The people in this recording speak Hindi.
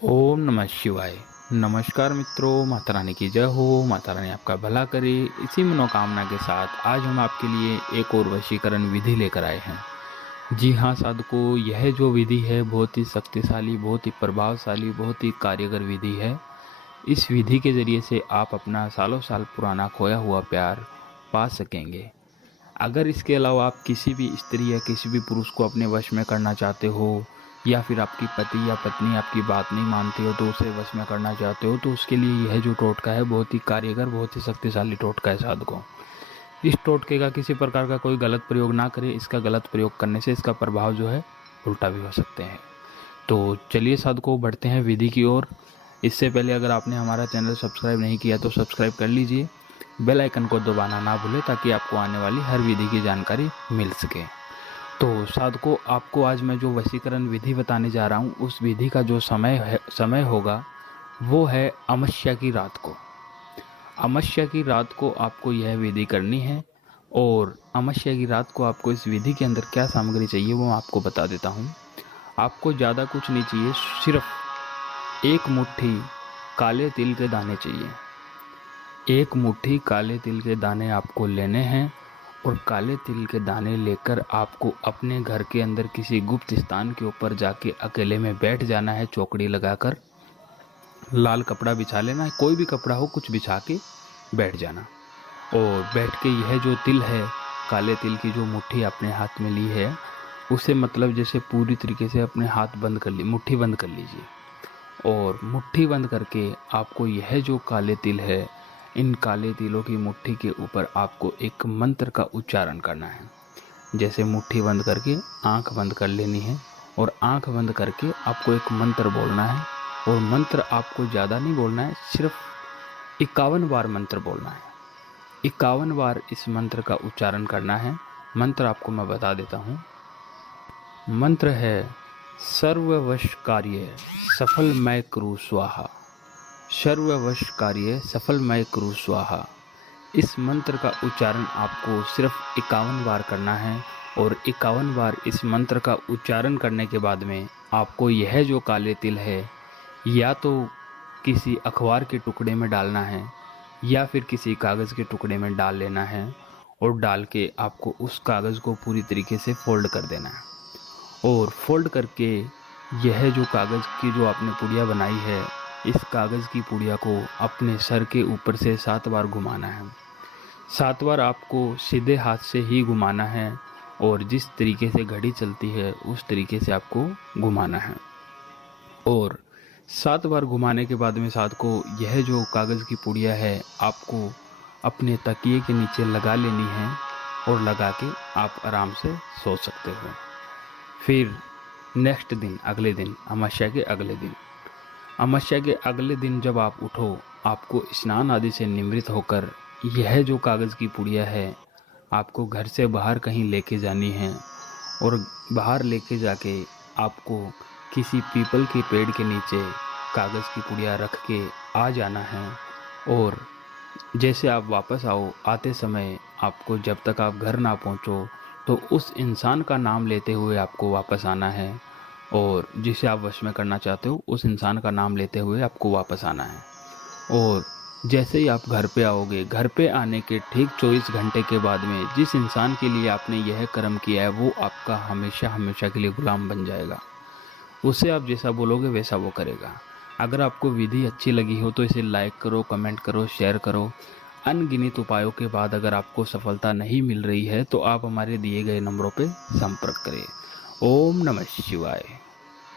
ओम नमः शिवाय। नमस्कार मित्रों, माता रानी की जय हो। माता रानी आपका भला करे। इसी मनोकामना के साथ आज हम आपके लिए एक और वशीकरण विधि लेकर आए हैं। जी हाँ साधकों, यह जो विधि है बहुत ही शक्तिशाली, बहुत ही प्रभावशाली, बहुत ही कार्यगर विधि है। इस विधि के जरिए से आप अपना सालों साल पुराना खोया हुआ प्यार पा सकेंगे। अगर इसके अलावा आप किसी भी स्त्री या किसी भी पुरुष को अपने वश में करना चाहते हो, या फिर आपकी पति या पत्नी आपकी बात नहीं मानती हो तो उसे वश में करना चाहते हो, तो उसके लिए यह जो टोटका है बहुत ही कार्यगर, बहुत ही शक्तिशाली टोटका है साधकों। इस टोटके का किसी प्रकार का कोई गलत प्रयोग ना करें। इसका गलत प्रयोग करने से इसका प्रभाव जो है उल्टा भी हो सकते हैं। तो चलिए साधकों, बढ़ते हैं विधि की ओर। इससे पहले अगर आपने हमारा चैनल सब्सक्राइब नहीं किया तो सब्सक्राइब कर लीजिए। बेल आइकन को दबाना ना भूलें ताकि आपको आने वाली हर विधि की जानकारी मिल सके। तो साधकों, आपको आज मैं जो वशीकरण विधि बताने जा रहा हूँ उस विधि का जो समय होगा वो है अमावस्या की रात को। अमावस्या की रात को आपको यह विधि करनी है। और अमावस्या की रात को आपको इस विधि के अंदर क्या सामग्री चाहिए वो मैं आपको बता देता हूँ। आपको ज़्यादा कुछ नहीं चाहिए, सिर्फ एक मुट्ठी काले तिल के दाने चाहिए। एक मुट्ठी काले तिल के दाने आपको लेने हैं। और काले तिल के दाने लेकर आपको अपने घर के अंदर किसी गुप्त स्थान के ऊपर जाके अकेले में बैठ जाना है। चौकड़ी लगाकर लाल कपड़ा बिछा लेना है, कोई भी कपड़ा हो, कुछ बिछा के बैठ जाना। और बैठ के यह जो तिल है, काले तिल की जो मुट्ठी आपने हाथ में ली है, उसे मतलब जैसे पूरी तरीके से अपने हाथ बंद कर ली, मुट्ठी बंद कर लीजिए। और मुट्ठी बंद करके आपको यह जो काले तिल है, इन काले तिलों की मुट्ठी के ऊपर आपको एक मंत्र का उच्चारण करना है। जैसे मुट्ठी बंद करके आंख बंद कर लेनी है और आंख बंद करके आपको एक मंत्र बोलना है। और मंत्र आपको ज़्यादा नहीं बोलना है, सिर्फ 51 बार मंत्र बोलना है। 51 बार इस मंत्र का उच्चारण करना है। मंत्र आपको मैं बता देता हूँ। मंत्र है सर्ववश कार्य सफल मय कुरु स्वाहा। सर्ववश कार्य सफल मय कुरु स्वाहा। इस मंत्र का उच्चारण आपको सिर्फ 51 बार करना है। और 51 बार इस मंत्र का उच्चारण करने के बाद में आपको यह जो काले तिल है या तो किसी अखबार के टुकड़े में डालना है या फिर किसी कागज़ के टुकड़े में डाल लेना है। और डाल के आपको उस कागज़ को पूरी तरीके से फोल्ड कर देना है। और फोल्ड करके यह जो कागज़ की जो आपने पुड़िया बनाई है, इस कागज़ की पुड़िया को अपने सर के ऊपर से 7 बार घुमाना है। 7 बार आपको सीधे हाथ से ही घुमाना है। और जिस तरीके से घड़ी चलती है उस तरीके से आपको घुमाना है। और 7 बार घुमाने के बाद में साथ को यह जो कागज़ की पुड़िया है आपको अपने तकिए के नीचे लगा लेनी है। और लगा के आप आराम से सो सकते हो। फिर नेक्स्ट दिन, अगले दिन, अमावस्या के अगले दिन, अमावस्या के अगले दिन जब आप उठो, आपको स्नान आदि से निवृत्त होकर यह जो कागज़ की पुड़िया है आपको घर से बाहर कहीं लेके जानी है। और बाहर लेके जाके आपको किसी पीपल के पेड़ के नीचे कागज़ की पुड़िया रख के आ जाना है। और जैसे आप वापस आओ, आते समय आपको जब तक आप घर ना पहुंचो तो उस इंसान का नाम लेते हुए आपको वापस आना है। और जिसे आप वश में करना चाहते हो उस इंसान का नाम लेते हुए आपको वापस आना है। और जैसे ही आप घर पे आओगे, घर पे आने के ठीक 24 घंटे के बाद में जिस इंसान के लिए आपने यह कर्म किया है वो आपका हमेशा हमेशा के लिए गुलाम बन जाएगा। उसे आप जैसा बोलोगे वैसा वो करेगा। अगर आपको विधि अच्छी लगी हो तो इसे लाइक करो, कमेंट करो, शेयर करो। अनगिनत उपायों के बाद अगर आपको सफलता नहीं मिल रही है तो आप हमारे दिए गए नंबरों पर संपर्क करें। ओम नमः शिवाय।